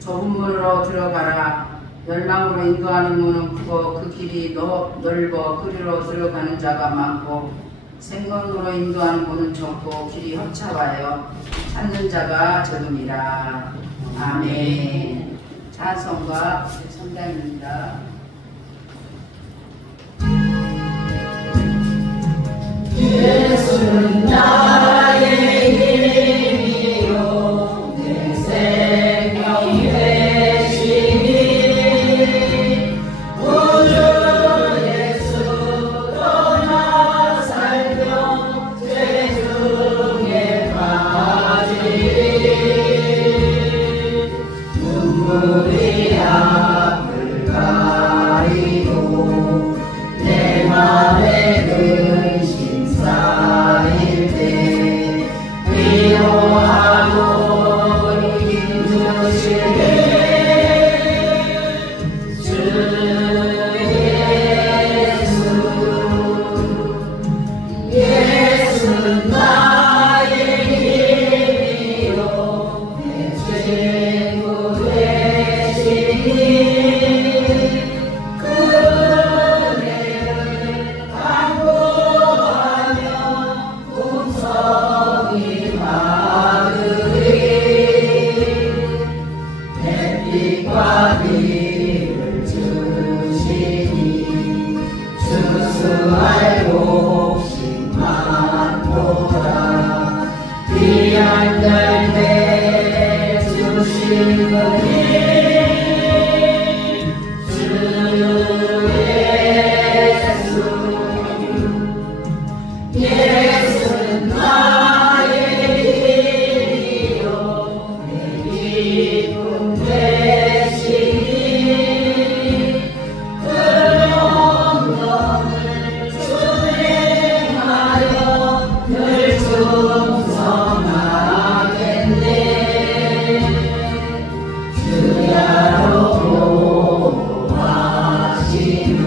좁은 문으로 들어가라. 열망으로 인도하는 문은 크고 그 길이 넓어 그리로 들어가는 자가 많고 생각으로 인도하는 문은 좁고 길이 허차와요. 찾는 자가 적음이라. 아멘. 찬송가 성당입니다. 예수는 나의 힘이요 내 생명이 되시니 우주 예수 떠나 살며 죄 중에 빠지리 눈물이 앞을 가리고 내 맘에 근심 쌓일 때 위로하고 힘주시네 주 예수는 나의 힘이요 내 친구 되시니 그네를 간구하며 풍성히 받으리 햇빛과 비를 주시니 주수할 욕심 많도다 귀한 열매 주시느니 주 예수는 나의 힘이요 내 기쁨 되시니 그 영광을 준행하여 늘 충성하겠네 주야로 보호하시며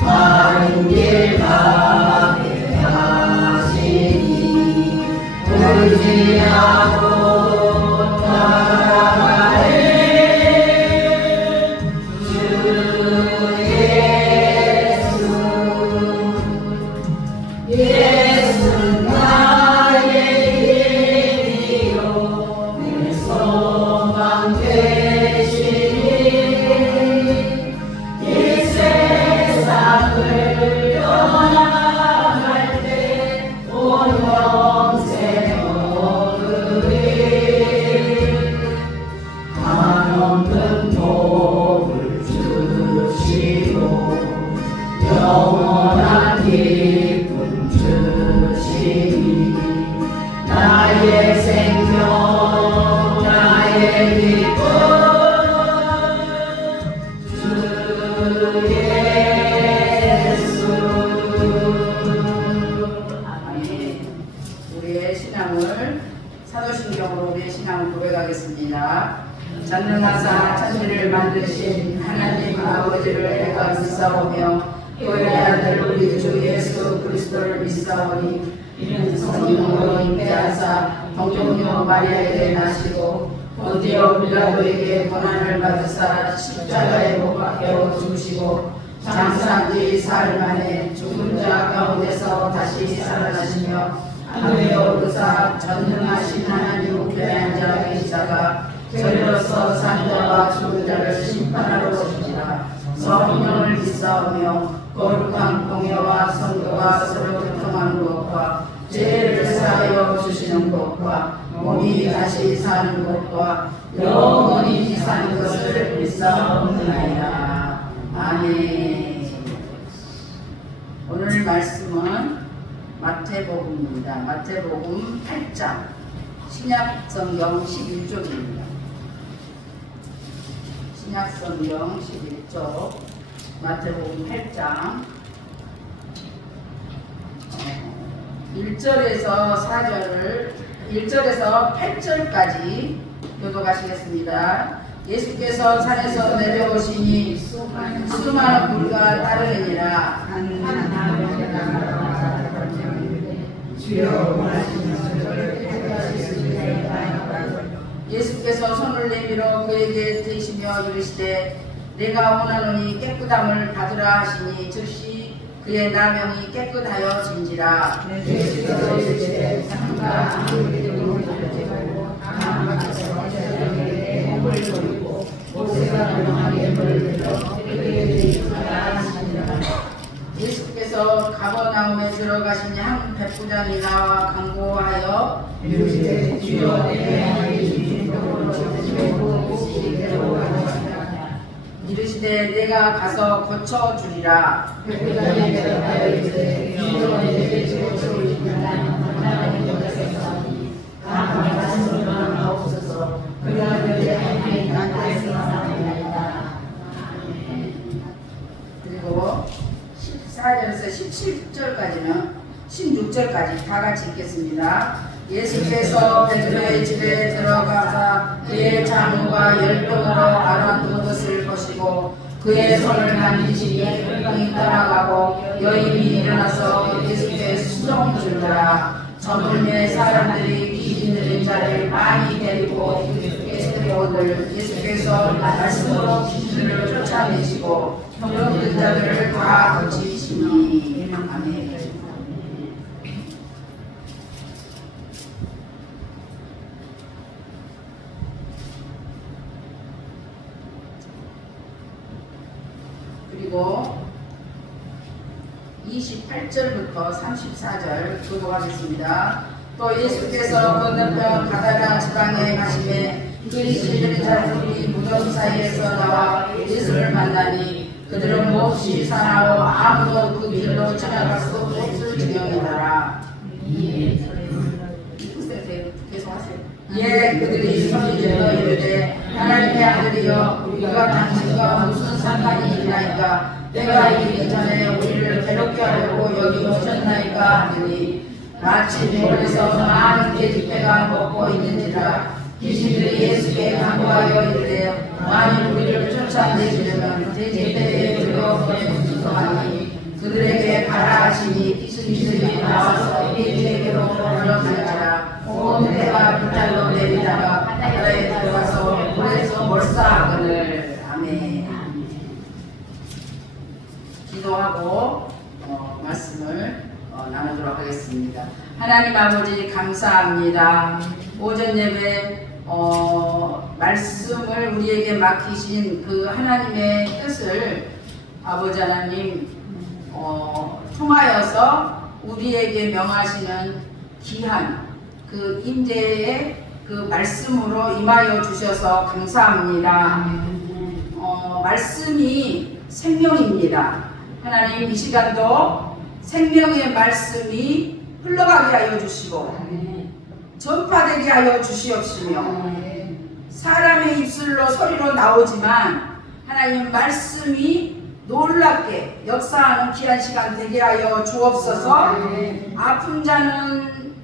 바른 길 가게 하시니 의지하고 따라가네 주 예수는 나의 힘이요 내 소망 되시니 이 세상을 떠나갈 때 온 영생 얻으리 한없는 복을 주시고 영원한 기쁨 주시니 나의 생명 나의 기쁨 주 예수 아멘. 우리의 신앙을 사도신경으로 우리의 신앙을 고백하겠습니다. 전능하사 천지를 만드신 하나님 아버지를 내가 믿사오며 그의 아들 우리 주 예수 그리스도를 믿사오니 이는 성령으로 잉태하사 동정녀 마리아에게 나시고 본디오 빌라도에게 고난을 받으사 십자가에 못 박혀 죽으시고 장사한 지 사흘 만에 죽은 자 가운데서 다시 살아나시며 하늘에 오르사 전능하신 하나님 우편에 앉아 계시다가 저리로서 산 자와 죽은 자를 심판하러 오시니라. 성령을 믿사오며 거룩한 공예와 성도가 서로 교통하는 것과 죄를 사하여 주시는 것과 몸이 다시 사는 것과 영원히 사는 것을 믿사옵나이다. 아멘. 오늘 말씀은 마태복음입니다. 마태복음 8장 신약성경 11쪽입니다. 신약성경 11쪽 마태복음 8장 1절에서 4절을 1절에서 8절까지 교독하시겠습니다. 예수께서 산에서 내려오시니 수많은 무리가 따르느니라. 예수께서 손을 내밀어 그에게 대시며 이르시되 내가 원하노니 깨끗함을 받으라 하시니 즉시 그의 나병이 깨끗하여진지라. 예수께서 가버나움에 들어가시니 한 백부장이 나와 간구하여 이르시되 내가 가서 고쳐주리라. 그리고 14절에서 17절까지는 16절까지 다 같이 읽겠습니다. 예수께서 베드로의 집에 들어가사 그의 장모가 열병으로 앓았던 것을 보시고 그의 손을 만지시니 병이 떠나가고 여인이 일어나서 예수께 수종 들더라. 저물매 사람들이 귀신 들린 자를 많이 데리고 예수께 오늘 예수께서 말씀으로 귀신을 쫓아내시고 병 든 자들을 다 고치시니. 아멘. 그리고 28절부터 34절 교독하겠습니다. 또 예수께서 건너편 가다라 지방에 가시매 귀신 들린 자들이 무덤 사이에서 나와 예수를 만나니 그들은 몹시 사나워 아무도 그 길로 지나갈 수 없을 지경이더라. 예, 그들이 소리질러 이르되 하나님의 아들이여 우리가 당신과 무슨 상관이 있나이까? 내가 이기 전에 우리를 괴롭게 하려고 여기 오셨나이까? 하더니 마치 돌에서 많은 계집애가 먹고 있는지라. 귀신들이 예수께 간구하여 이르되 만일 우리를 쫓아내시려면 계집애에 들어보내주소서 하니 그들에게 가라 하시니 귀신들이 나와서 계집애에게로 불러가니라. 온 해가 불달로 내리다가 바다에 들어가서 물에서 몰사하거늘. 아멘. 기도하고 말씀을 나누도록 하겠습니다. 하나님 아버지 감사합니다. 오전 예배 말씀을 우리에게 맡기신 그 하나님의 뜻을 아버지 하나님 통하여서 우리에게 명하시는 귀한 그 임재의 그 말씀으로 임하여 주셔서 감사합니다. 말씀이 생명입니다. 하나님 이 시간도 생명의 말씀이 흘러가게 하여 주시고 전파되게 하여 주시옵시며 사람의 입술로 소리로 나오지만 하나님 말씀이 놀랍게 역사하는 귀한 시간 되게 하여 주옵소서. 아픈 자는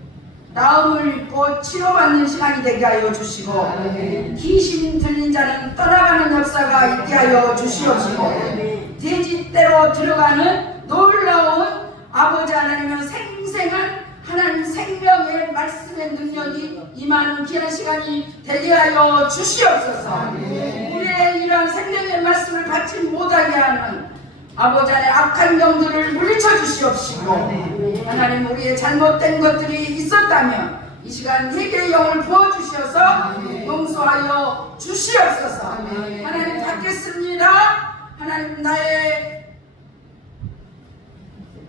나음을 입고 치료받는 시간이 되게 하여 주시고 귀신 들린 자는 떠나가는 역사가 있게 하여 주시옵시고 돼지떼로 들어가는 놀라운 아버지 하나님의 생생한 하나님 생명의 말씀의 능력이 임하는 귀한 시간이 되게 하여 주시옵소서. 우리의 이러한 생명의 말씀을 받지 못하게 하는 아버지 안에 악한 영들을 물리쳐 주시옵시고 하나님 우리의 잘못된 것들이 있었다면 이 시간 회개의 영을 부어주셔서 용서하여 주시옵소서. 하나님 받겠습니다. 하나님 나의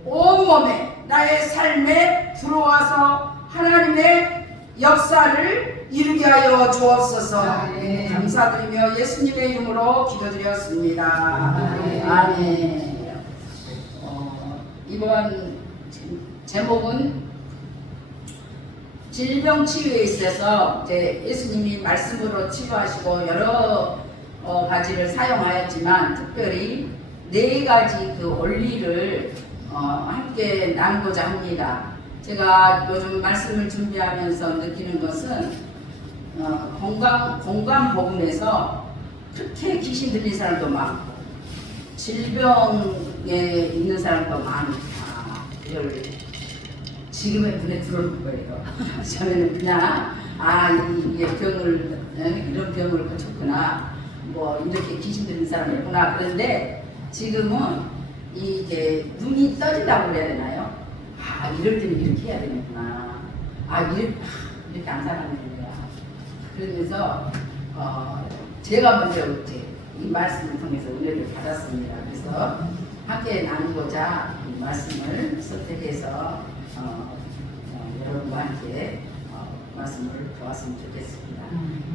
온몸에 나의 삶에 들어와서 하나님의 역사를 이루게 하여 주옵소서. 감사드리며 예수님의 이름으로 기도드렸습니다. 아멘. 이번 제목은 질병 치유에 있어서 이제 예수님이 말씀으로 치유하시고 여러 가지를 사용하였지만 특별히 4가지 그 원리를 함께 나누고자 합니다. 제가 요즘 말씀을 준비하면서 느끼는 것은 건강 복음에서 그렇게 귀신 들린 사람도 많고 질병에 있는 사람도 많다. 이걸 지금의 눈에 들어올 거예요. 저는 그냥 이 병을 이런 병을 고쳤구나. 뭐 이렇게 귀신 들린 사람이구나. 그런데 지금은 이게 눈이 떠진다고 그래야 되나요? 이럴 때는 이렇게 해야 되는구나. 이렇게 안 살아내는 거야. 그러면서 제가 먼저 이제 이 말씀을 통해서 은혜를 받았습니다. 그래서 함께 나누고자 이 말씀을 선택해서 여러분과 함께 말씀을 보았으면 좋겠습니다.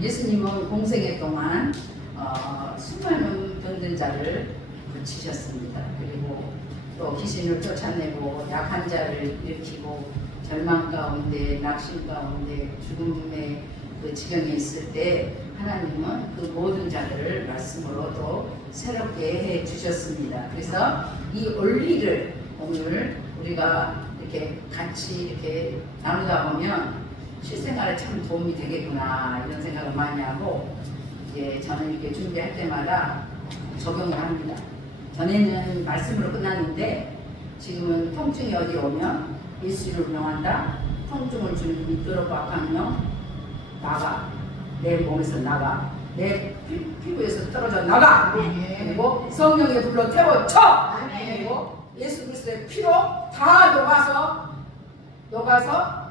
예수님은 공생애 동안 수많은 병든 자를 고치셨습니다. 그리고 또 귀신을 쫓아내고 약한 자를 일으키고 절망 가운데 낙심 가운데 죽음의 그 지경에 있을 때 하나님은 그 모든 자들을 말씀으로 또 새롭게 해 주셨습니다. 그래서 이 원리를 오늘 우리가 이렇게 같이 이렇게 나누다 보면 실생활에 참 도움이 되겠구나 이런 생각을 많이 하고 이제 저는 이렇게 준비할 때마다 적용을 합니다. 전에는 말씀으로 끝났는데 지금은 통증이 어디 오면 예수를 명한다. 통증을 주는 믿도록 악한 영 나가. 내 몸에서 나가. 내 피부에서 떨어져 나가. 그리고 성령의 불로 태워쳐. 그리고 예수 그리스도의 피로 다 녹아서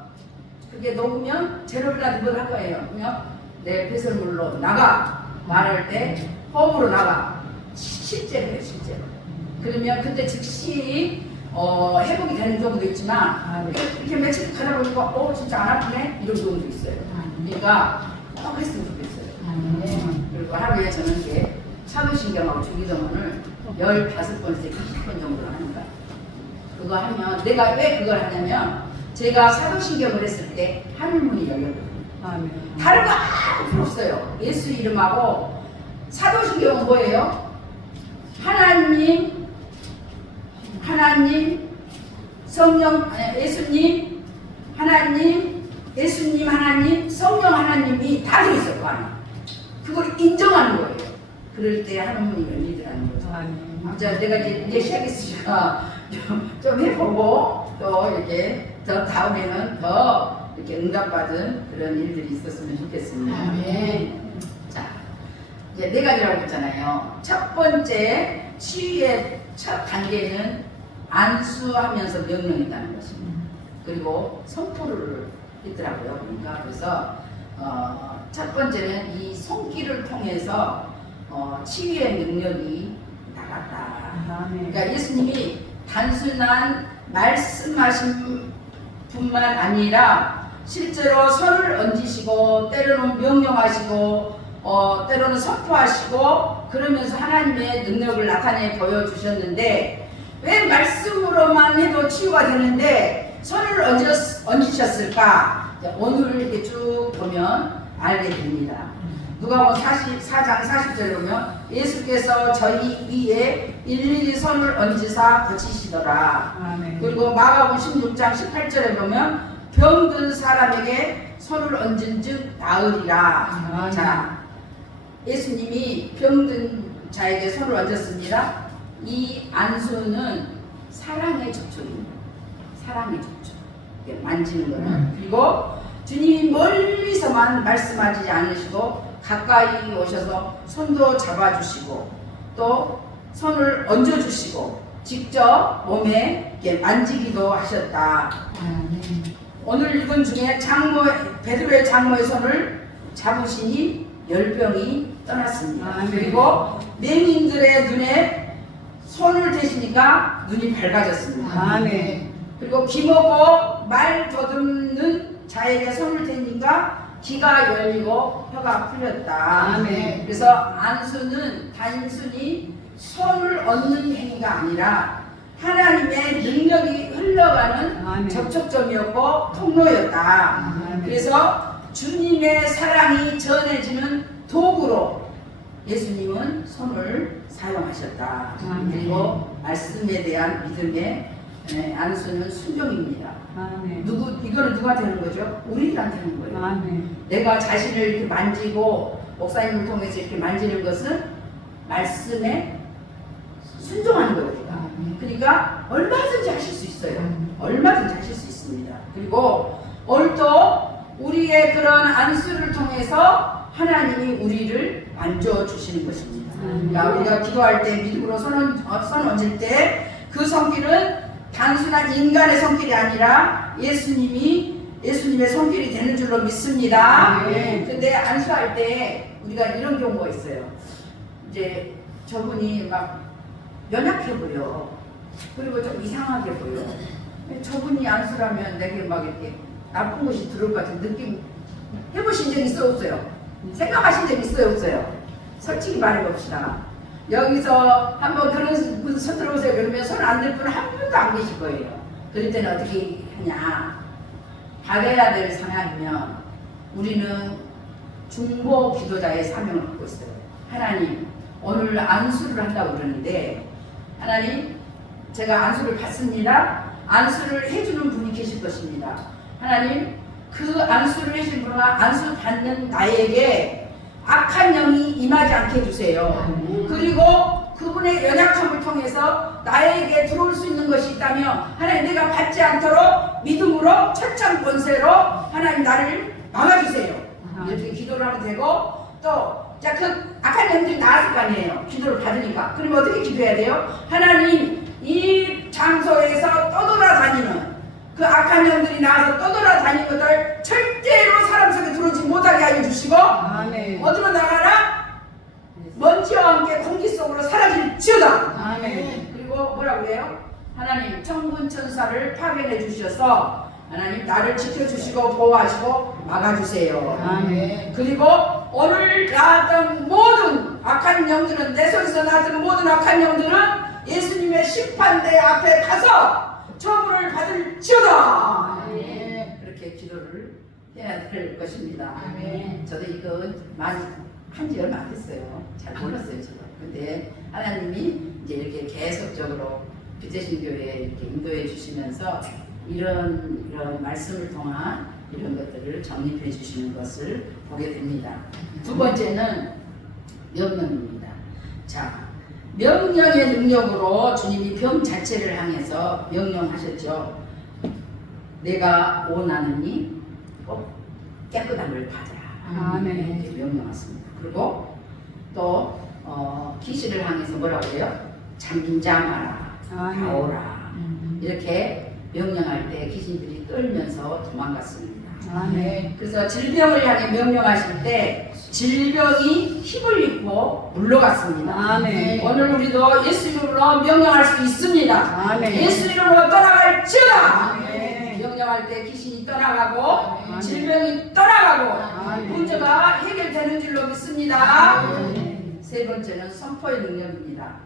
그게 녹으면 제로블라드 뭘 할 거예요. 그러면 내 배설물로 나가. 말할 때 호흡으로 나가. 실제로요, 실제로. 그러면 그때 즉시 회복이 되는 경우도 있지만 이렇게 며칠 가다 보니까 진짜 안 아프네? 이런 경우도 있어요. 그러니까 꼭 했으면 좋겠어요. 그리고 하루에 저는 이렇게 차도신경하고 주기도문을 15번에서 20번 정도 합니다. 그거 하면 내가 왜 그걸 하냐면 제가 사도신경을 했을 때 하늘문이 열렸거든요. 다른 거 아무 필요 없어요. 예수 이름하고 사도신경은 뭐예요? 하나님, 성령, 예수님, 하나님, 예수님, 하나님, 성령 하나님이 다 들어있어요. 그 안에. 그걸 인정하는 거예요. 그럴 때 하나님이 열리더라는 거죠. 자, 내가 이제 시작했으니까 좀 해보고 또 이렇게 더 다음에는 더 이렇게 응답받은 그런 일들이 있었으면 좋겠습니다. 자, 이제 4가지라고 했잖아요. 첫 번째 치유의 첫 단계는 안수하면서 명령했다는 것입니다. 그리고 선포를 했더라고요. 그러니까 그래서 첫 번째는 이 손길을 통해서 치유의 능력이 나갔다. 그러니까 예수님이 단순한 말씀하신 뿐만 아니라 실제로 손을 얹으시고 때로는 명령하시고 때로는 선포하시고 그러면서 하나님의 능력을 나타내 보여주셨는데 왜 말씀으로만 해도 치유가 되는데 손을 얹으셨을까? 오늘 이렇게 쭉 보면 알게 됩니다. 누가복음 44장 40절에 보면 예수께서 저희 위에 일일이 손을 얹으사 고치시더라. 그리고 마가복음 16장 18절에 보면 병든 사람에게 손을 얹은 즉 나으리라. 자, 예수님이 병든 자에게 손을 얹었습니다. 이 안수는 사랑의 접촉입니다. 사랑의 접촉. 만지는 거는. 그리고 주님이 멀리서만 말씀하지 않으시고 가까이 오셔서 손도 잡아주시고 또 손을 얹어주시고 직접 몸에 만지기도 하셨다. 오늘 읽은 중에 베드로의 장모의 손을 잡으시니 열병이 떠났습니다. 그리고 맹인들의 눈에 손을 대시니까 눈이 밝아졌습니다. 그리고 귀먹고 말 더듬는 자에게 손을 대니까 귀가 열리고 혀가 풀렸다. 그래서 안수는 단순히 손을 얹는 행위가 아니라 하나님의 능력이 흘러가는 접촉점이었고 통로였다. 그래서 주님의 사랑이 전해지는 도구로 예수님은 손을 사용하셨다. 그리고 말씀에 대한 믿음의 네, 안수는 순종입니다. 아멘. 이거는 누구한테 하는 거죠? 우리들한테 하는 거예요. 아멘. 내가 자신을 이렇게 만지고 목사님을 통해서 이렇게 만지는 것은 말씀에 순종하는 거예요. 우리가. 그러니까 얼마든지 하실 수 있어요. 얼마든지 하실 수 있습니다. 그리고 오늘 또 우리의 그런 안수를 통해서 하나님이 우리를 만져주시는 것입니다. 그러니까 우리가 기도할 때 믿음으로 손 얹을 때 그 손길은 단순한 인간의 손길이 아니라 예수님의 손길이 되는 줄로 믿습니다. 근데 안수할 때 우리가 이런 경우가 있어요. 이제 저분이 막 연약해 보여. 그리고 좀 이상하게 보여. 저분이 안수라면 내게 막 이렇게 나쁜 것이 들어올 것 같은 느낌 해보신 적 있어요? 없어요? 생각하신 적 있어요? 없어요? 솔직히 말해봅시다. 여기서 한번 그런 분 손 들어보세요. 그러면 손 안 들 분 한 분도 안 계실 거예요. 그럴 때는 어떻게 하냐. 받아야 될 상황이면 우리는 중보 기도자의 사명을 갖고 있어요. 하나님, 오늘 안수를 한다고 그러는데 하나님, 제가 안수를 받습니다. 안수를 해주는 분이 계실 것입니다. 하나님, 그 안수를 해주신 분과 안수 받는 나에게 악한 영이 임하지 않게 해주세요. 그리고 그분의 연약함을 통해서 나에게 들어올 수 있는 것이 있다면 하나님, 내가 받지 않도록 믿음으로 철장 권세로 하나님 나를 막아주세요. 이렇게 기도를 하면 되고, 또 자, 그 악한 영들이 나왔을 거 아니에요. 기도를 받으니까. 그러면 어떻게 기도해야 돼요? 하나님, 이 장소에서 떠돌아다니는 그 악한 영들이 나와서 떠돌아다니는 것을 절대로 사람 속에 들어오지 못하게 하여 주시고, 아멘. 어디로 나가라? 먼지와 함께 공기 속으로 사라질지어다. 아멘. 그리고 뭐라고 해요? 하나님, 천군 천사를 파견해 주셔서 하나님 나를 지켜주시고 보호하시고 막아주세요. 아멘. 그리고 오늘 나왔던 모든 악한 영들은, 내 손에서 나왔던 모든 악한 영들은 예수님의 심판대 앞에 가서 처벌을 받을지어다. 그렇게 기도를 해야 될 것입니다. 저도 이거 한지 얼마 안 됐어요. 잘 몰랐어요, 제가. 근데 하나님이 이제 이렇게 계속적으로 빛대신 교회에 이렇게 인도해 주시면서 이런 말씀을 통한 이런 것들을 정립해 주시는 것을 보게 됩니다. 두 번째는 명령입니다. 자, 명령의 능력으로 주님이 병 자체를 향해서 명령하셨죠. 내가 원하느니 꼭 깨끗함을 받아라. 아멘. 이렇게 명령하십니다. 그리고 또 귀신을 향해서 뭐라고 해요? 잠잠하라, 아멘. 나오라. 이렇게 명령할 때 귀신들이 떨면서 도망갔습니다. 아멘. 그래서 질병을 향해 명령하실 때 질병이 힘을 잃고 물러갔습니다. 아멘. 오늘 우리도 예수 이름으로 명령할 수 있습니다. 아멘. 예수 이름으로 떠나갈지어다. 아멘. 명령할 때 귀신이 떠나가고 아멘. 질병이 떠나가고 아멘. 문제가 해결되는 줄로 믿습니다. 아멘. 세 번째는 선포의 능력입니다.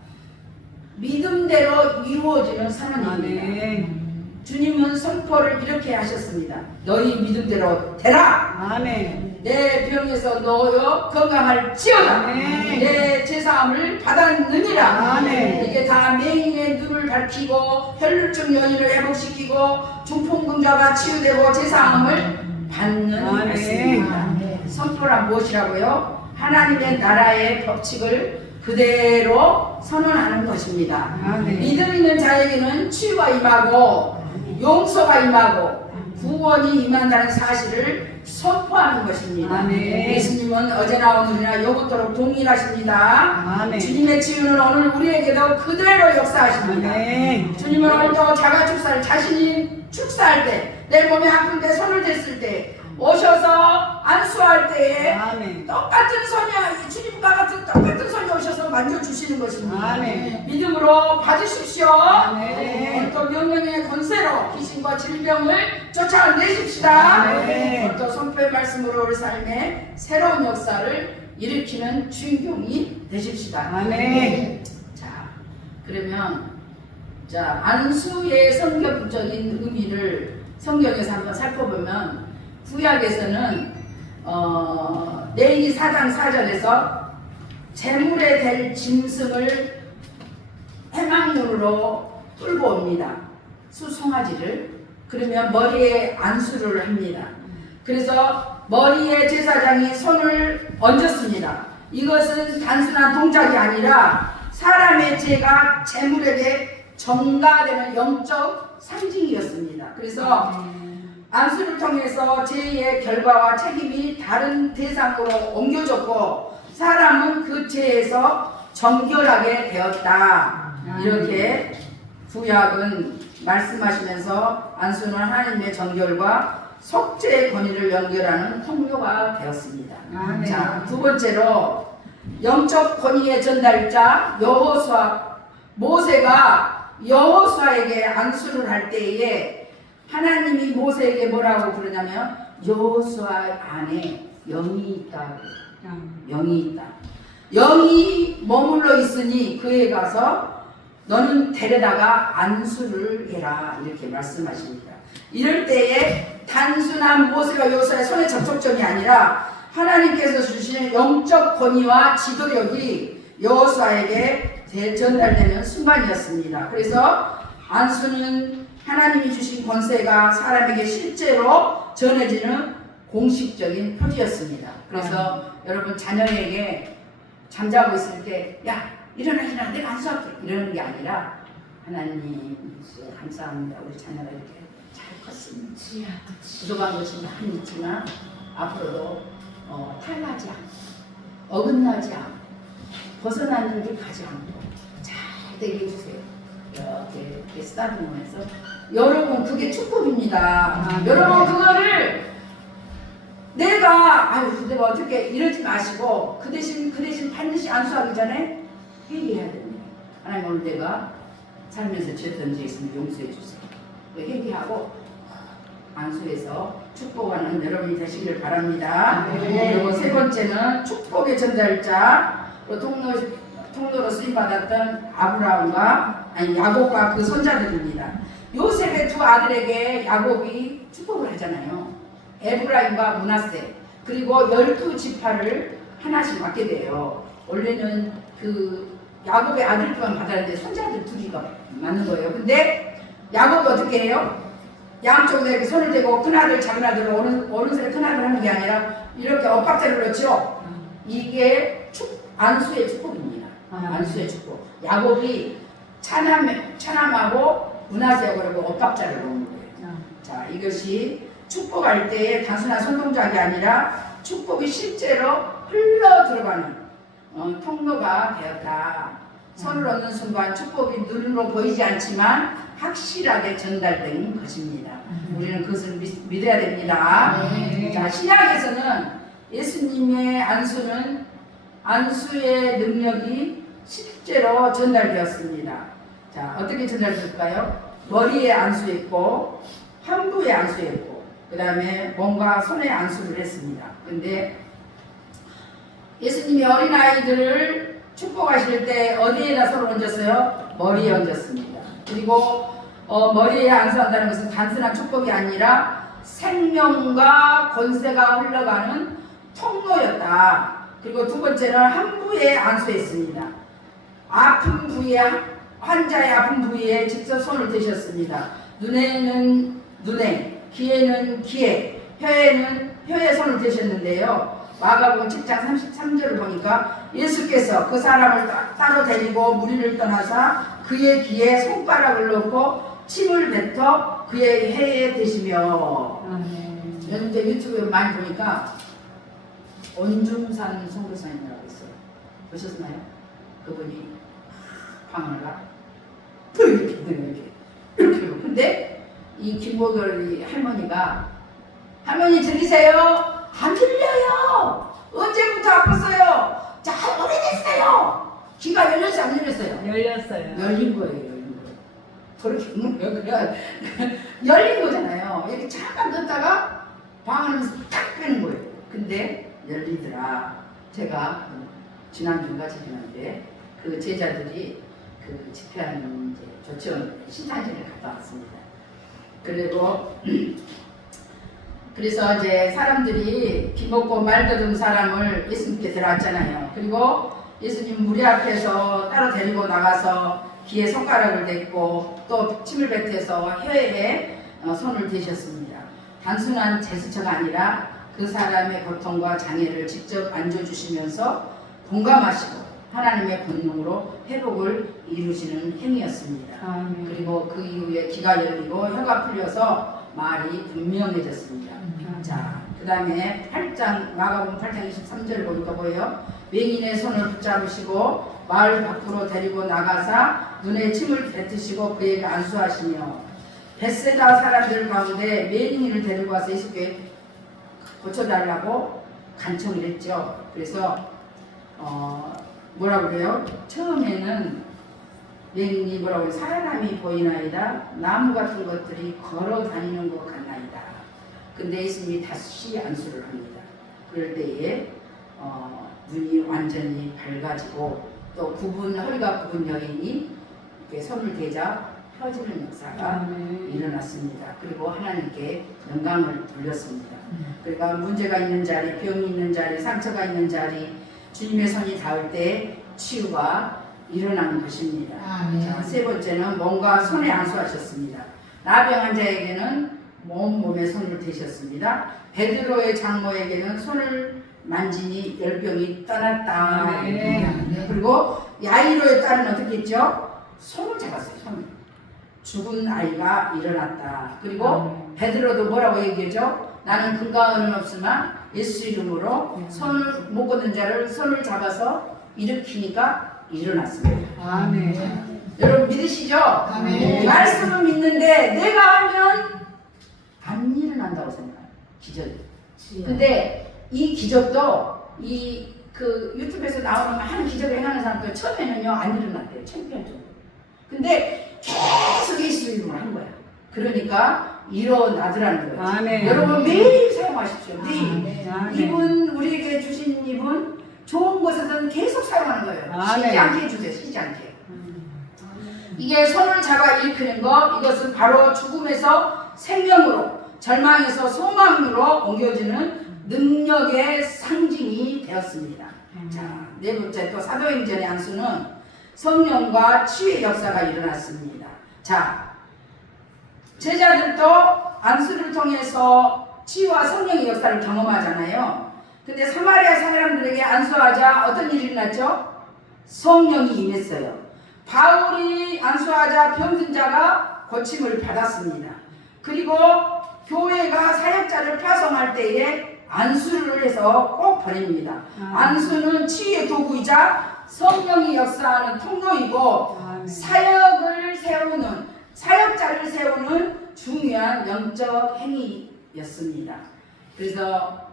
믿음대로 이루어지는 선언입니다. 아멘. 주님은 선포를 이렇게 하셨습니다. 너희 믿음대로 되라. 아멘. 내 병에서 너여 건강할지어다. 아멘. 내 제사함을 받았느니라. 아멘. 이게 다 맹인의 눈을 밝히고 혈루증 여인을 회복시키고 중풍병자가 치유되고 제사함을 받는 아멘. 말씀입니다. 선포란 무엇이라고요? 하나님의 나라의 법칙을 그대로 선언하는 것입니다. 아멘. 믿음 있는 자에게는 치유가 임하고 용서가 임하고 구원이 임한다는 사실을 선포하는 것입니다. 아멘. 예수님은 어제나 오늘이나 영원토록 동일하십니다. 아멘. 주님의 치유는 오늘 우리에게도 그대로 역사하십니다. 아멘. 주님은 오늘도 자가 축사를 자신이 축사할 때, 내 몸이 아픈데 손을 댔을 때, 오셔서 안수할 때에 아멘. 똑같은 손이, 주님과 같은 똑같은 손이 오셔서 만져주시는 것입니다. 아멘. 믿음으로 받으십시오. 아멘. 오늘 또 명령의 권세로 귀신과 질병을 쫓아내십시다. 아멘. 오늘 또 선포의 말씀으로 우리 삶에 새로운 역사를 일으키는 주인공이 되십시다. 아멘. 자, 그러면 자, 안수의 성경적인 의미를 성경에서 한번 살펴보면 구약에서는 레위기 4장 4절에서 재물에 될 짐승을 해망문으로 끌고 옵니다. 수송아지를 그러면 머리에 안수를 합니다. 그래서 머리에 제사장이 손을 얹었습니다. 이것은 단순한 동작이 아니라 사람의 죄가 재물에게 전가되는 영적 상징이었습니다. 그래서 안수를 통해서 죄의 결과와 책임이 다른 대상으로 옮겨졌고 사람은 그 죄에서 정결하게 되었다. 이렇게 구약은 말씀하시면서 안수는 하나님의 정결과 속죄의 권위를 연결하는 통로가 되었습니다. 자, 두 번째로 영적 권위의 전달자 여호수아, 모세가 여호수아에게 안수를 할 때에 하나님이 모세에게 뭐라고 부르냐면 여호수아 안에 영이 있다. 영이 있다. 영이 머물러 있으니 그에 가서 너는 데려다가 안수를 해라. 이렇게 말씀하십니다. 이럴 때에 단순한 모세가 여호수아의 손의 접촉점이 아니라 하나님께서 주시는 영적 권위와 지도력이 여호수아에게 전달되는 순간이었습니다. 그래서 안수는 하나님이 주신 권세가 사람에게 실제로 전해지는 공식적인 표지였습니다. 그래서 여러분 자녀에게 잠자고 있을 때 야 일어나 내가 안수할게 이러는 게 아니라 하나님 감사합니다. 우리 자녀가 이렇게 잘 컸습니다. 부족한 것이 많이 있지만 앞으로도 탈나지 않고 어긋나지 않고 벗어나는 길 가지 않고 잘 되게 해주세요. 이렇게 쓰다듬으면서 여러분 그게 축복입니다. 여러분 그거를 내가 어떻게 이러지 마시고 그 대신 반드시 안수하기 전에 회개해야 됩니다. 하나님 오늘 내가 살면서 죄 던져 있으면 용서해 주세요. 회개하고 안수해서 축복하는 여러분이 되시길 바랍니다. 그리고 세 번째는 축복의 전달자 통로로 쓰임받았던 야곱과 그 손자들입니다. 요셉의 두 아들에게 야곱이 축복을 하잖아요. 에브라임과 므낫세 그리고 12지파를 하나씩 맡게 돼요. 원래는 그 야곱의 아들들만 받았는데 손자들 둘이가 맞는 거예요. 근데 야곱이 어떻게 해요? 양쪽에 이렇게 손을 대고 큰아들 작은아들을 오른손에 큰아들 하는 게 아니라 이렇게 엇박자를 넣죠. 이게 안수의 축복입니다. 안수의 축복. 야곱이 차남하고 므낫세하고 그리고 엇박자를 넣는 거예요. 자, 이것이 축복할 때에 단순한 손동작이 아니라 축복이 실제로 흘러 들어가는 통로가 되었다. 손을 얻는 순간 축복이 눈으로 보이지 않지만 확실하게 전달된 것입니다. 우리는 그것을 믿어야 됩니다. 자, 신약에서는 예수님의 안수의 능력이 실제로 전달되었습니다. 자, 어떻게 전달될까요? 머리에 안수했고 환부에 안수했고 그 다음에 몸과 손에 안수를 했습니다. 근데 예수님이 어린아이들을 축복하실 때 어디에다 손을 얹었어요? 머리에 얹었습니다. 그리고 머리에 안수한다는 것은 단순한 축복이 아니라 생명과 권세가 흘러가는 통로였다. 그리고 두 번째는 환부에 안수했습니다. 아픈 부위에 환자의 아픈 부위에 직접 손을 대셨습니다. 눈에는 눈에, 귀에는 귀에, 혀에는 혀에 손을 대셨는데요. 마가복음 7장 33절을 보니까 예수께서 그 사람을 따로 데리고 무리를 떠나사 그의 귀에 손가락을 넣고 침을 뱉어 그의 혀에 대시며. 현재 유튜브에 많이 보니까 온중산 선교사님이라고 있어요. 보셨나요? 그분이 방언을 이렇게 근데 이 김보결 할머니 들리세요? 안 들려요. 언제부터 아팠어요? 자, 오래됐어요. 귀가 열렸어요? 안 열렸어요? 열렸어요. 열린 거예요. 그렇게 있는 거예요. 그냥 열린 거잖아요. 이렇게 잠깐 넣다가 방언하면서 딱 빼는 거예요. 근데 열리더라. 제가 지난주인가 저지난주에 그 제자들이 그 집회하는 조치원 신탄진을 갔다 왔습니다. 그래서 이제 사람들이 기먹고 말더듬 사람을 예수님께 데려왔잖아요. 그리고 예수님 무리 앞에서 따로 데리고 나가서 귀에 손가락을 댔고 또 침을 뱉어서 혀에 손을 대셨습니다. 단순한 제스처가 아니라 그 사람의 고통과 장애를 직접 안겨주시면서 공감하시고 하나님의 본능으로 회복을 이루시는 행위였습니다. 아멘. 그리고 그 이후에 귀가 열리고 혀가 풀려서 말이 분명해졌습니다. 자, 그 다음에 마가복음 8장 23절 보니까 뭐예요? 맹인의 손을 붙잡으시고 마을 밖으로 데리고 나가사 눈에 침을 뱉으시고 그에게 안수하시며 벳세다 사람들 가운데 맹인을 데리고 와서 예수께 고쳐달라고 간청을 했죠. 그래서 뭐라고 그래요? 처음에는 맹인이 뭐라고 해요? 사람이 보이나이다. 나무 같은 것들이 걸어 다니는 것 같나이다. 근데 예수님이 다시 안수를 합니다. 그럴 때에 눈이 완전히 밝아지고 또 허리가 굽은 여인이 이렇게 손을 대자 펴지는 역사가 일어났습니다. 그리고 하나님께 영광을 돌렸습니다. 그러니까 문제가 있는 자리, 병이 있는 자리, 상처가 있는 자리, 주님의 손이 닿을 때 치유가 일어나는 것입니다. 자, 세 번째는 몸과 손에 안수하셨습니다. 나병 환자에게는 몸에 손을 대셨습니다. 베드로의 장모에게는 손을 만지니 열병이 떠났다. 그리고 야이로의 딸은 어떻게 했죠? 손을 잡았어요. 손을. 죽은 아이가 일어났다. 그리고 베드로도 뭐라고 얘기하죠? 나는 근거는 없으나 예수 이름으로 손을 못 걷는 자를 손을 잡아서 일으키니까 일어났습니다. 아멘. 여러분 믿으시죠? 아멘. 말씀은 믿는데 내가 하면 안 일어난다고 생각해요. 기적이. 근데 이 기적도 그 유튜브에서 나오는 많은 기적을 행하는 사람들 처음에는요 안 일어났대요. 창피할 정도. 근데 계속 예수 이름으로 한 거야. 그러니까 일어나더라는 거예요. 아멘. 여러분 매일 사용하십시오. 매일. 아멘. 이분 우리에게 주신 이분 좋은 곳에서는 계속 사용하는 거예요. 아멘. 쉬지 않게 해주세요. 쉬지 않게. 이게 손을 잡아 일으키는 거, 이것은 바로 죽음에서 생명으로, 절망에서 소망으로 옮겨지는 능력의 상징이 되었습니다. 자, 네 번째 또 사도행전의 안수는 성령과 치유의 역사가 일어났습니다. 자, 제자들도 안수를 통해서 치유와 성령의 역사를 경험하잖아요. 근데 사마리아 사람들에게 안수하자 어떤 일이 일어났죠? 성령이 임했어요. 바울이 안수하자 병든 자가 고침을 받았습니다. 그리고 교회가 사역자를 파송할 때에 안수를 해서 꼭 보냅니다. 안수는 치유의 도구이자 성령이 역사하는 통로이고 사역자를 세우는 중요한 영적 행위였습니다. 그래서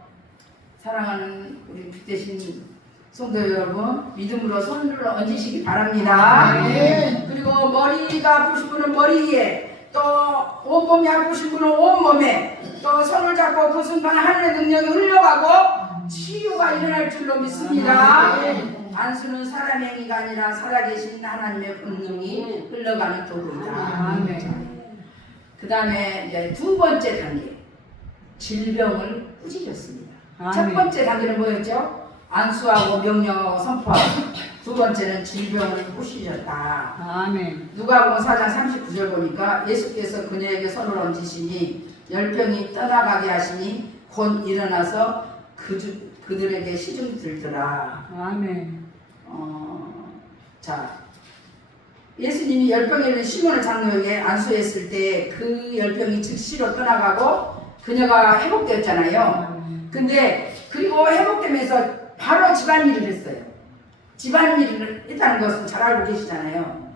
사랑하는 우리 빛대신 성도 여러분, 믿음으로 손을 얹으시기 바랍니다. 그리고 머리가 아프신 분은 머리 위에, 또 온몸이 아프신 분은 온몸에, 또 손을 잡고 그 순간 하늘의 능력이 흘러가고 치유가 일어날 줄로 믿습니다. 안수는 사람의 행위가 아니라 살아계신 하나님의 본능이 흘러가는 도구이다. 그 다음에 이제 두 번째 단계, 질병을 꾸짖었습니다. 첫 번째 단계는 뭐였죠? 안수하고 명령하고 선포하고, 두 번째는 질병을 꾸짖었다. 아멘. 누가복음 4장 39절 보니까 예수께서 그녀에게 손을 얹으시니 열병이 떠나가게 하시니 곧 일어나서 그들에게 시중 들더라. 아멘. 자, 예수님이 열병에 있는 시몬을 장로에게 안수했을 때 그 열병이 즉시로 떠나가고 그녀가 회복되었잖아요. 근데 그리고 회복되면서 바로 집안일을 했어요. 집안일을 했다는 것은 잘 알고 계시잖아요.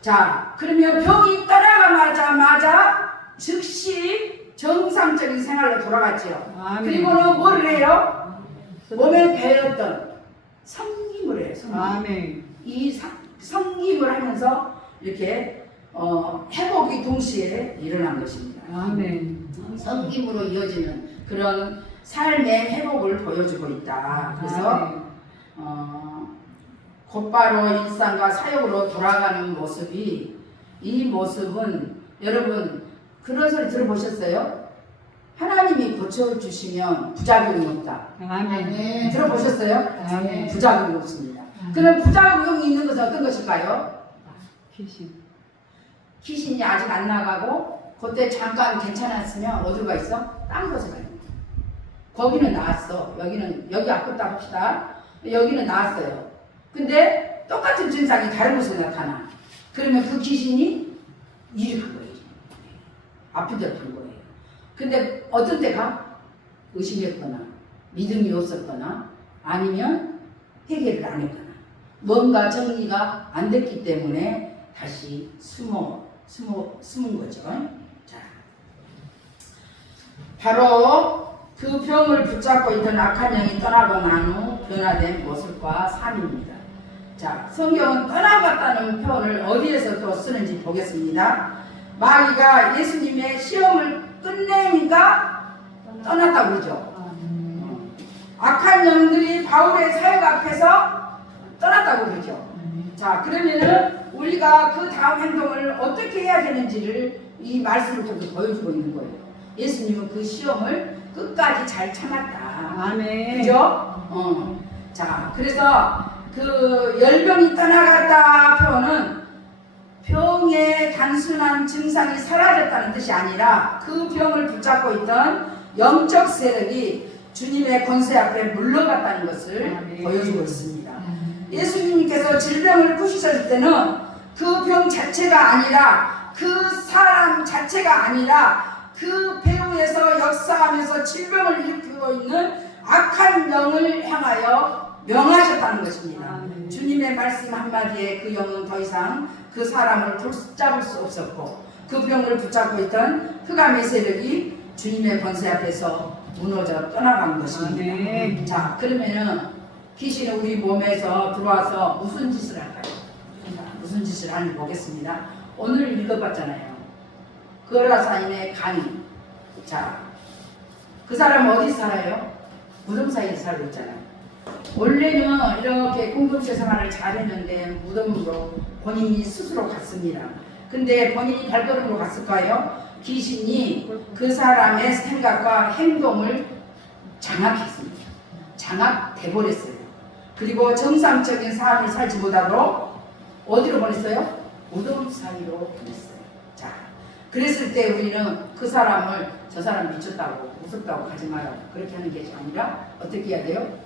자, 그러면 병이 떠나가자마자 즉시 정상적인 생활로 돌아갔죠. 그리고는 뭐를 해요? 몸에 배었던 성김을 해요. 아멘. 이 성김을 하면서 이렇게 회복이 동시에 일어난 것입니다. 아멘. 성김으로 이어지는 그런 삶의 회복을 보여주고 있다. 그래서 곧바로 일상과 사역으로 돌아가는 모습이, 이 모습은 여러분 그런 소리 들어보셨어요? 하나님이 고쳐주시면 부작용이 없다. 아멘. 들어보셨어요? 아멘. 부작용이 없습니다. 그럼 부작용이 있는 것은 어떤 것일까요? 귀신이 아직 안 나가고 그때 잠깐 괜찮았으면 어디로 가 있어? 딴 곳에 가 있는 거야. 거기는 나았어. 여기 아프다 합시다. 여기는 나았어요. 근데 똑같은 증상이 다른 곳에 나타나. 그러면 그 귀신이 이리 간 거예요. 아픈 데로 간 거예요. 근데 어떤 때가 의심했거나 믿음이 없었거나 아니면 해결을 안 했거나 뭔가 정리가 안 됐기 때문에 다시 숨은 거죠. 자, 바로 그 병을 붙잡고 있던 악한 영이 떠나고 난 후 변화된 모습과 삶입니다. 자, 성경은 떠나갔다는 표현을 어디에서 또 쓰는지 보겠습니다. 마귀가 예수님의 시험을 끝내니까 떠났다고 그러죠. 악한 영들이 바울의 사역 앞에서 떠났다고 그러죠. 자, 그러면은 우리가 그 다음 행동을 어떻게 해야 되는지를 이 말씀을 통해 보여주고 있는 거예요. 예수님은 그 시험을 끝까지 잘 참았다. 아멘. 그죠? 자, 그래서 그 열병이 떠나갔다 표현은 병의 단순한 증상이 사라졌다는 뜻이 아니라 그 병을 붙잡고 있던 영적 세력이 주님의 권세 앞에 물러갔다는 것을 아멘. 보여주고 있습니다. 예수님께서 질병을 푸시셨을 때는 그 병 자체가 아니라 그 사람 자체가 아니라 그 배후에서 역사하면서 질병을 일으키고 있는 악한 영을 향하여 명하셨다는 것입니다. 주님의 말씀 한마디에 그 영은 더 이상 그 사람을 붙잡을 수 없었고 그 병을 붙잡고 있던 흑암의 세력이 주님의 권세 앞에서 무너져 떠나간 것입니다. 자, 그러면은 귀신은 우리 몸에서 들어와서 무슨 짓을 할까요? 무슨 짓을 하는지 보겠습니다. 오늘 읽어봤잖아요. 거라사인의 강의. 자, 그 사람은 어디 살아요? 무덤 사이에 살고 있잖아요. 원래는 이렇게 공동체 생활을 잘했는데 무덤으로 본인이 스스로 갔습니다. 근데 본인이 발걸음으로 갔을까요? 귀신이 그 사람의 생각과 행동을 장악했습니다. 장악돼버렸어요. 그리고 정상적인 삶을 살지 못하도록 어디로 보냈어요? 무덤 사이로 보냈어요. 자, 그랬을 때 우리는 그 사람을 저 사람 미쳤다고 무섭다고 하지 말라고 그렇게 하는 게 아니라 어떻게 해야 돼요?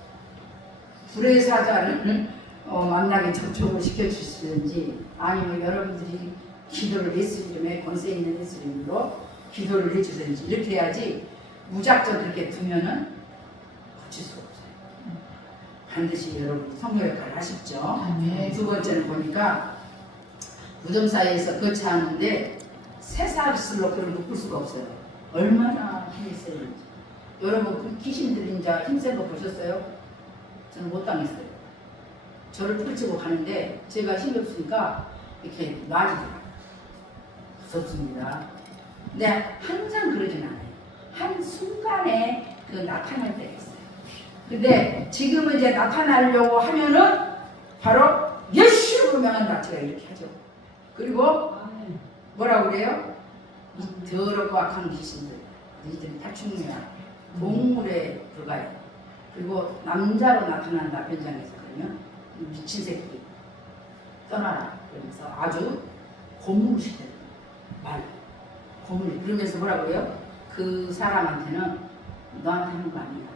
불의 사자를 만나게 접촉을 시켜주시든지 아니면 여러분들이 기도를 예수님의 권세 있는 예수님으로 기도를 해주든지 이렇게 해야지 무작정 이렇게 두면은 고칠 수가 없어요. 반드시 여러분이 성령 역할을 하십시오. 두 번째는 보니까 무덤 사이에서 거처하는데 쇠사슬로 그걸 묶을 수가 없어요. 얼마나 힘이 세는지. 여러분 그 귀신 들린 자 힘센 거 보셨어요? 저는 못 당했어요. 저를 펼치고 가는데 제가 힘이 없으니까 이렇게 놔지더라고요. 무섭습니다. 근데 항상 그러진 않아요. 한 순간에 그 나타날 때가 있어요. 근데 지금은 이제 나타나려고 하면은 바로 예수로 명한다. 제가 이렇게 하죠. 그리고 뭐라고 그래요? 이 더럽고 악한 귀신들 너희들이 다 죽느냐 동물에 불과해. 그리고 남자로 나타난다. 변장해서 그러면 미친 새끼 떠나라. 그러면서 아주 고문시켜요. 말 고문. 그러면서 뭐라고 해요? 그 사람한테는 너한테 하는 거 아니야.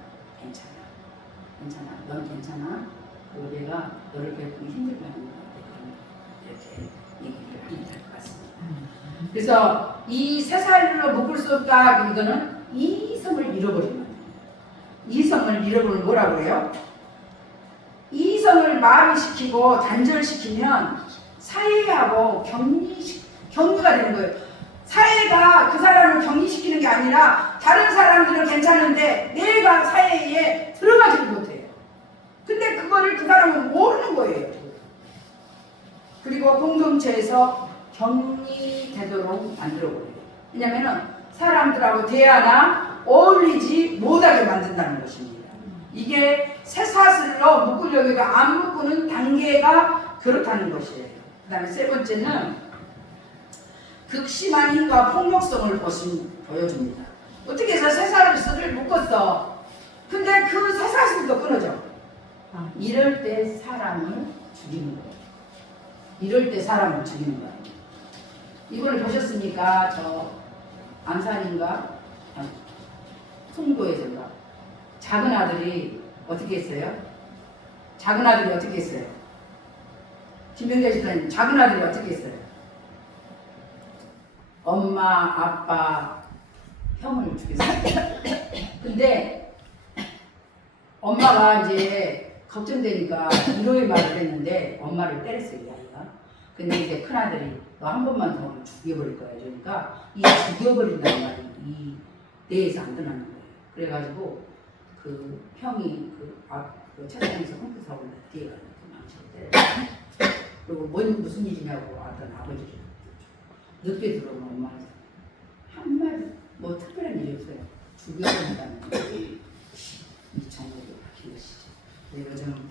괜찮아. 괜찮아. 넌 괜찮아. 그리고 내가 너를 괴롭히기 힘들게 하는 거 같아. 이렇게 얘기를 하면 될 것 같습니다. 그래서 이 쇠살로 묶을 수 없다. 이거는 이성을 잃어버리면 이성을 잃어버리면 뭐라고 해요? 이성을 마비시키고 단절시키면 사회하고 격리가 되는 거예요. 사회가 그 사람을 격리시키는 게 아니라 다른 사람들은 괜찮은데 내가 사회에 들어가지를 못해요. 근데 그거를 그 사람은 모르는 거예요. 그리고 공동체에서 격리되도록 만들어버려요. 왜냐면은 사람들하고 대화나 어울리지 못하게 만든다는 것입니다. 이게 쇠사슬로 묶으려고 안 묶는 단계가 그렇다는 것이에요. 그 다음에 세 번째는 극심한 힘과 폭력성을 보여줍니다. 어떻게 해서 쇠사슬을 묶었어. 근데 그 쇠사슬도 끊어져. 이럴 때 사람을 죽이는 거예요. 이럴 때 사람을 죽이는 거예요. 이걸 보셨습니까? 저 안산인가? 송도에서인가? 작은 아들이 어떻게 했어요? 작은 아들이 어떻게 했어요? 김병재 집사님, 작은 아들이 어떻게 했어요? 엄마, 아빠, 형을 죽였어요. 근데 엄마가 이제 걱정되니까 위로의 말을 했는데 엄마를 때렸어요, 이 아이가. 근데 이제 큰아들이 너 한 번만 더 하면 죽여버릴 거야. 그러니까 이 죽여버린다는 말이 이 뇌에서 안 떠나는 거예요. 그래가지고 그 형이 그 차량에서 컴퓨터 사고 뒤에 가서 망치를 때려. 그리고 무슨 일이냐고 하던 아버지를 늦게 들어오면 엄마가 한마디 뭐 특별한 일이 없어요. 죽여버린다는 이 정보를 밝힌 것이죠. 그리고 좀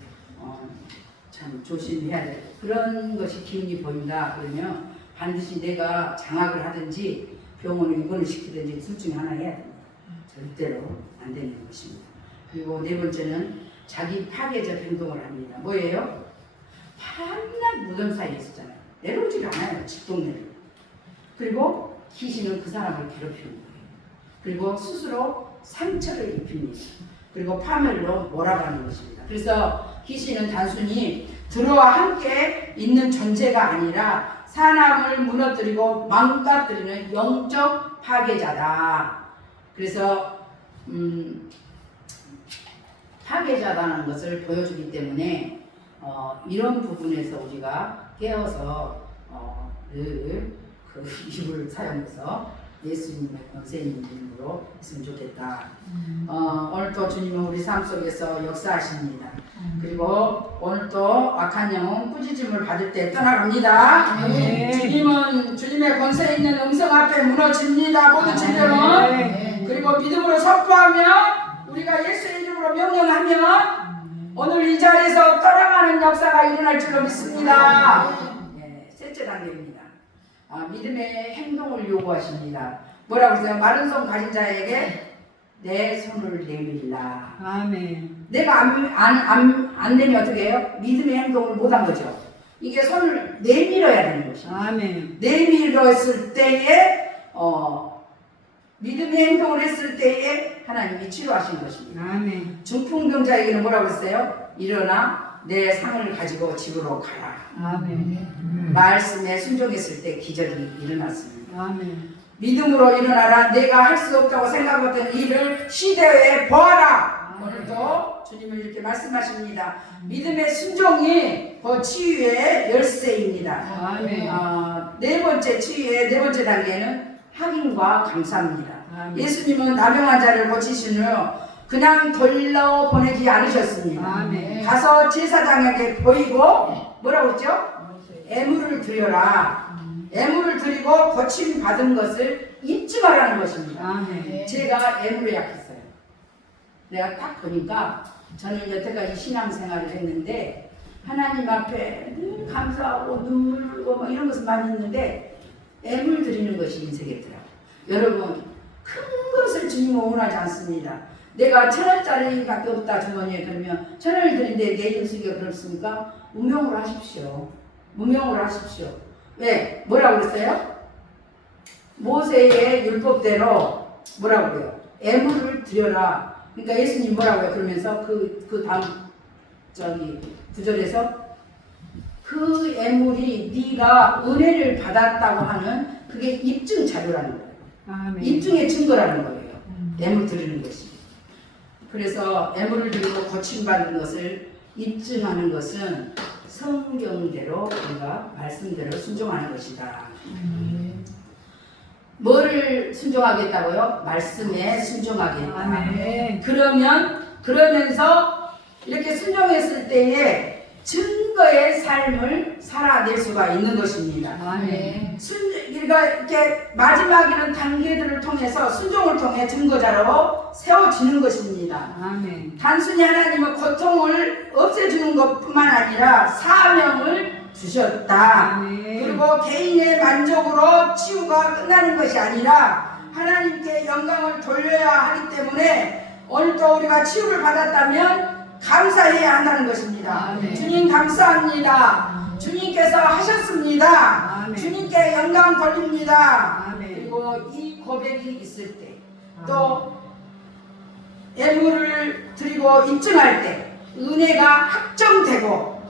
참 조심해야 돼요. 그런 것이 기운이 보인다 그러면 반드시 내가 장학을 하든지 병원에 입원을 시키든지 둘 중에 하나 해야 됩니다. 절대로 안 되는 것입니다. 그리고 네 번째는 자기 파괴적 행동을 합니다. 뭐예요? 밤낮 무덤 사이에 있었잖아요. 내려오질 않아요. 직동내를. 그리고 귀신은 그 사람을 괴롭히는 거예요. 그리고 스스로 상처를 입힙니다. 그리고 파멸로 몰아가는 것입니다. 그래서 귀신은 단순히 들어와 함께 있는 존재가 아니라 사람을 무너뜨리고 망가뜨리는 영적 파괴자다. 그래서 파괴자다는 것을 보여주기 때문에 이런 부분에서 우리가 깨어서 늘 그 입을 사용해서 예수님의 권세인 이름으로 했으면 좋겠다. 오늘 또 주님은 우리 삶 속에서 역사하십니다. 그리고 오늘 또 악한 영혼 꾸짖음을 받을 때 떠나갑니다. 주님은 주님의 권세 있는 음성 앞에 무너집니다. 모든 질병은. 그리고 믿음으로 선포하며 우리가 예수의 이름으로 명령하면 오늘 이 자리에서 떠나가는 역사가 일어날 줄로 믿습니다. 셋째 단계입니다. 믿음의 행동을 요구하십니다. 뭐라고 했어요? 마른 손 가진 자에게 내 손을 내밀라. 아멘. 내가 안 내면 어떻게 해요? 믿음의 행동을 못한 거죠. 이게 손을 내밀어야 되는 것이죠. 아멘. 내밀었을 때에 믿음의 행동을 했을 때에 하나님이 치료하신 것입니다. 아멘. 중풍병자에게는 뭐라고 했어요? 일어나 내 상을 가지고 집으로 가라. 아멘. 말씀에 순종했을 때 기적이 일어났습니다. 아멘. 믿음으로 일어나라. 내가 할 수 없다고 생각했던 일을 시대에 보아라. 오늘도 주님은 이렇게 말씀하십니다. 믿음의 순종이 그 치유의 열쇠입니다. 아멘. 네 번째 치유의 네 번째 단계는 확인과 감사입니다. 아멘. 예수님은 나병 자를 고치신 후 그냥 돌려보내지 않으셨습니다. 아멘. 가서 제사장에게 보이고 뭐라고 했죠? 애물을 드려라. 애물을 드리고 고침 받은 것을 입증하라는 것입니다. 아멘. 제가 애물에 약했어요. 내가 딱 보니까 저는 여태까지 신앙생활을 했는데 하나님 앞에 늘 감사하고 눈물 흘리고 뭐 이런 것을 많이 했는데 애물 드리는 것이 인생이더라고요. 여러분 큰 것을 주님은 원하지 않습니다. 내가 1,000원짜리밖에 없다 주머니에 그러면 1,000원을 드리는데 내 이름 쓰기가 그렇습니까? 무명으로 하십시오. 무명으로 하십시오. 왜? 뭐라고 그랬어요? 모세의 율법대로 뭐라고 그래요? 애물을 드려라. 그러니까 예수님 뭐라고 해요? 그러면서 그 다음 구절에서 그 애물이 네가 은혜를 받았다고 하는 그게 입증 자료라는 거예요. 아멘. 입증의 증거라는 거예요. 애물 드리는 것이. 그래서 애물을 드리고 고침받은 것을 입증하는 것은 성경대로 우리가 말씀대로 순종하는 것이다. 뭐를 순종하겠다고요? 말씀에 순종하겠다. 아멘. 그러면서 이렇게 순종했을 때에 증거의 삶을 살아낼 수가 있는 것입니다. 아멘. 그러니까 이렇게 마지막에는 단계들을 통해서 순종을 통해 증거자로 세워지는 것입니다. 아멘. 단순히 하나님은 고통을 없애주는 것뿐만 아니라 사명을 주셨다. 아멘. 그리고 개인의 만족으로 치유가 끝나는 것이 아니라 하나님께 영광을 돌려야 하기 때문에 오늘도 우리가 치유를 받았다면 감사해야 한다는 것입니다. 아멘. 주님 감사합니다. 주님께서 하셨습니다. 아멘. 주님께 영광 돌립니다. 아멘. 그리고 이 고백이 있을 때, 또 예물을 드리고 입증할 때 은혜가 확정되고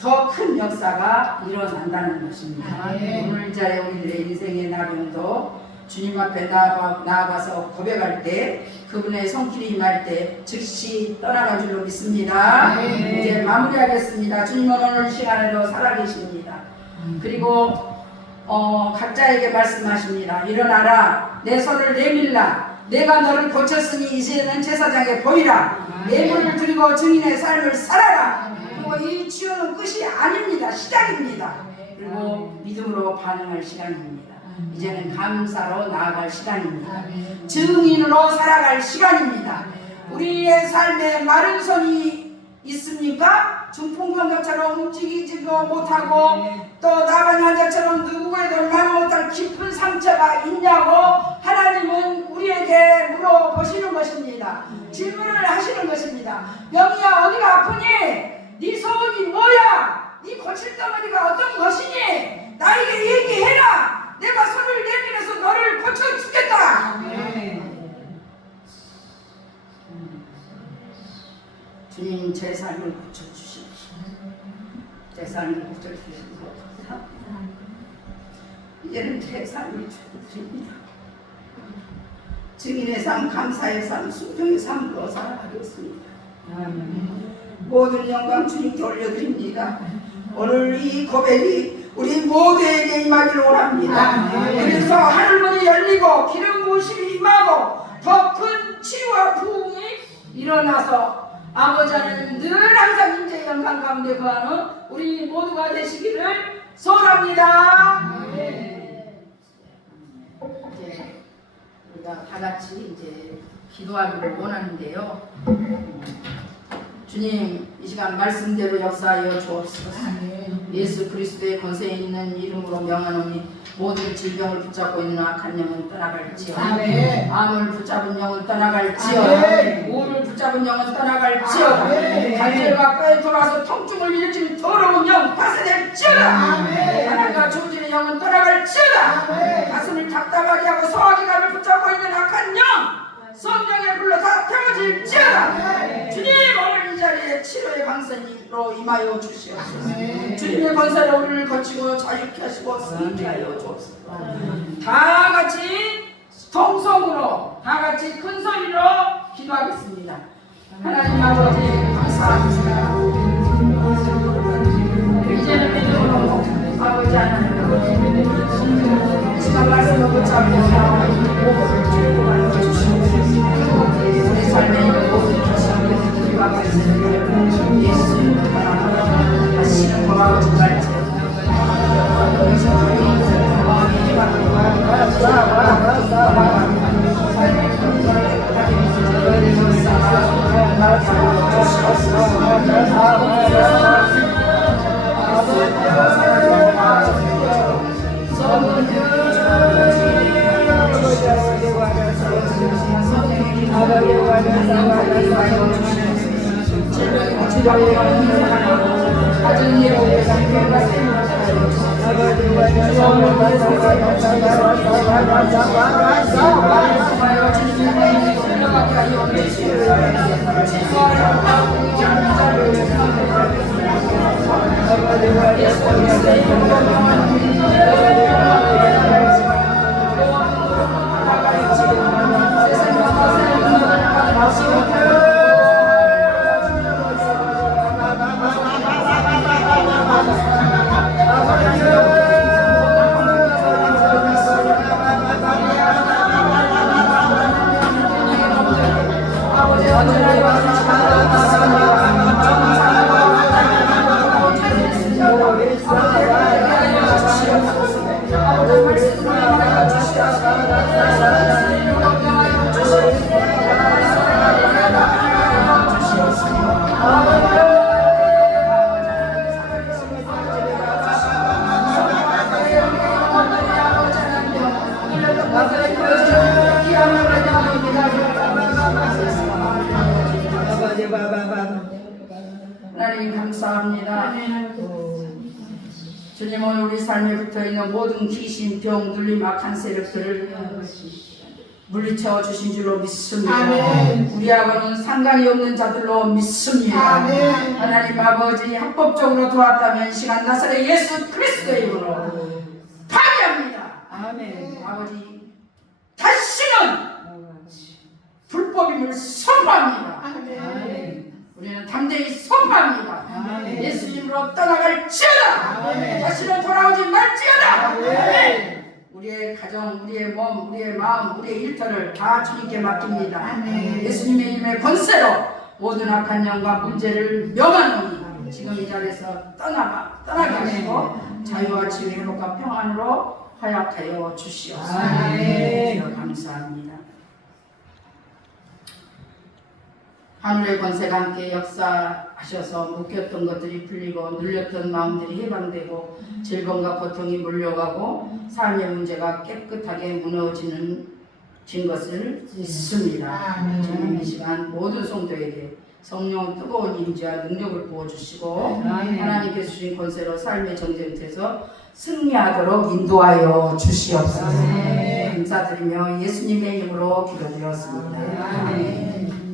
더 큰 역사가 일어난다는 것입니다. 아멘. 오늘 자리에 우리들의 인생의 나름도 주님 앞에 나아가서 고백할 때, 그분의 손길이 임할 때 즉시 떠나간 줄로 믿습니다. 아멘. 이제 마무리하겠습니다. 주님은 오늘 시간에도 살아계십니다. 그리고 각자에게 말씀하십니다. 일어나라, 내 손을 내밀라, 내가 너를 고쳤으니 이제는 제사장에 보이라. 예물을 드리고 증인의 삶을 살아라. 그리고 이 치유는 끝이 아닙니다. 시작입니다. 그리고 믿음으로 반응할 시간입니다. 이제는 감사로 나아갈 시간입니다. 증인으로 살아갈 시간입니다. 우리의 삶에 마른 손이 있습니까? 중풍병자처럼 움직이지도 못하고 또 나반 환자처럼 누구에도 말 못할 깊은 상처가 있냐고 하나님은 우리에게 물어보시는 것입니다. 질문을 하시는 것입니다. 영희야, 어디가 아프니? 네 소원이 뭐야? 네 고칠 덩어리가 어떤 것이니? 나에게 얘기해라. 내가 손을 내밀어서 너를 고쳐주겠다. 주님, 제 삶을 고쳐주십시오. 제 삶을 고쳐주십시오. 이제는 제 삶을 드립니다. 증인의 삶, 감사의 삶, 순종의 삶으로 살아가겠습니다. 모든 영광 주님께 올려드립니다. 오늘 이 고백이 우리 모두에게 임하기를 원합니다. 그래서 하늘문이 열리고 기름 부으심이 임하고 더 큰 치유와 부흥이 일어나서 아버지는 늘 항상 인재 영광 가운데 거하는 우리 모두가 되시기를 소원합니다. 이제 우리가 다 같이 이제 기도하기를 원하는데요. 주님, 이 시간 말씀대로 역사하여 주옵소서. 예수 그리스도의 권세에 있는 이름으로 명하노니 모든 질병을 붙잡고 있는 악한 영은 떠나갈지어. 아멘. 암을 붙잡은 영은 떠나갈지어. 아멘. 우울을 붙잡은 영은 떠나갈지어. 아멘. 관절 가까이 돌아서 통증을 일으키는 더러운 영 파쇄될지어다. 아멘. 하나님과 조직의 영은 떠나갈지어다. 아멘. 가슴을 답답하게 하고 소화기관을 붙잡고 있는 악한 영 성령의 불로 다 태워질지어다. 주님, 오늘 이 자리에 치료의 강선으로 임하여 주시옵소서. 주님의 권세를 우리를 거치고 자유케 하시고 승리케 하여 주옵소서. 다 같이 통성으로, 다 같이 큰 소리로 기도하겠습니다. 하나님 아버지, 감사합니다. 이제는 믿음으로 아버지 하나님, 이 시간 말씀을 붙잡고 나아가고 우리 삶에 있는 모든 것을 우리와 같이 예수 이름으로 다시는 돌아오지 말지. 하나님 감사합니다. 주님은 우리 삶에 붙어있는 모든 귀신, 병, 눌림, 악한 세력들을 물리쳐 주신 줄로 믿습니다. 아멘. 우리하고는 상관이 없는 자들로 믿습니다. 아멘. 하나님 아버지 합법적으로 들어왔다면 이 시간 나사렛 예수 그리스도의 이름으로 파괴합니다. 아멘. 아버지 다시는 불법임을 선포합니다. 아멘. 우리는 담대히 선포합니다. 아멘. 예수님으로 떠나갈지어다. 아멘. 다시는 돌아오지 말지어다. 아멘. 우리의 가정, 우리의 몸, 우리의 마음, 우리의 일터를 다 주님께 맡깁니다. 아멘. 예수님의 이름의 권세로 모든 악한 영과 문제를 명하노니 지금 이 자리에서 떠나게 하시고 자유와 치유, 회복과 평안으로 허락하여 주시옵소서. 아멘. 감사합니다. 하늘의 권세가 함께 역사하셔서 묶였던 것들이 풀리고 눌렸던 마음들이 해방되고 질병과 고통이 물려가고 삶의 문제가 깨끗하게 무너지는 것을 믿습니다. 아멘. 주님 이 시간 모든 성도에게 성령 뜨거운 임재와 능력을 부어주시고 아멘. 하나님께서 주신 권세로 삶의 전쟁터에서 승리하도록 인도하여 주시옵소서. 아멘. 감사드리며 예수님의 이름으로 기도드렸습니다. 아멘.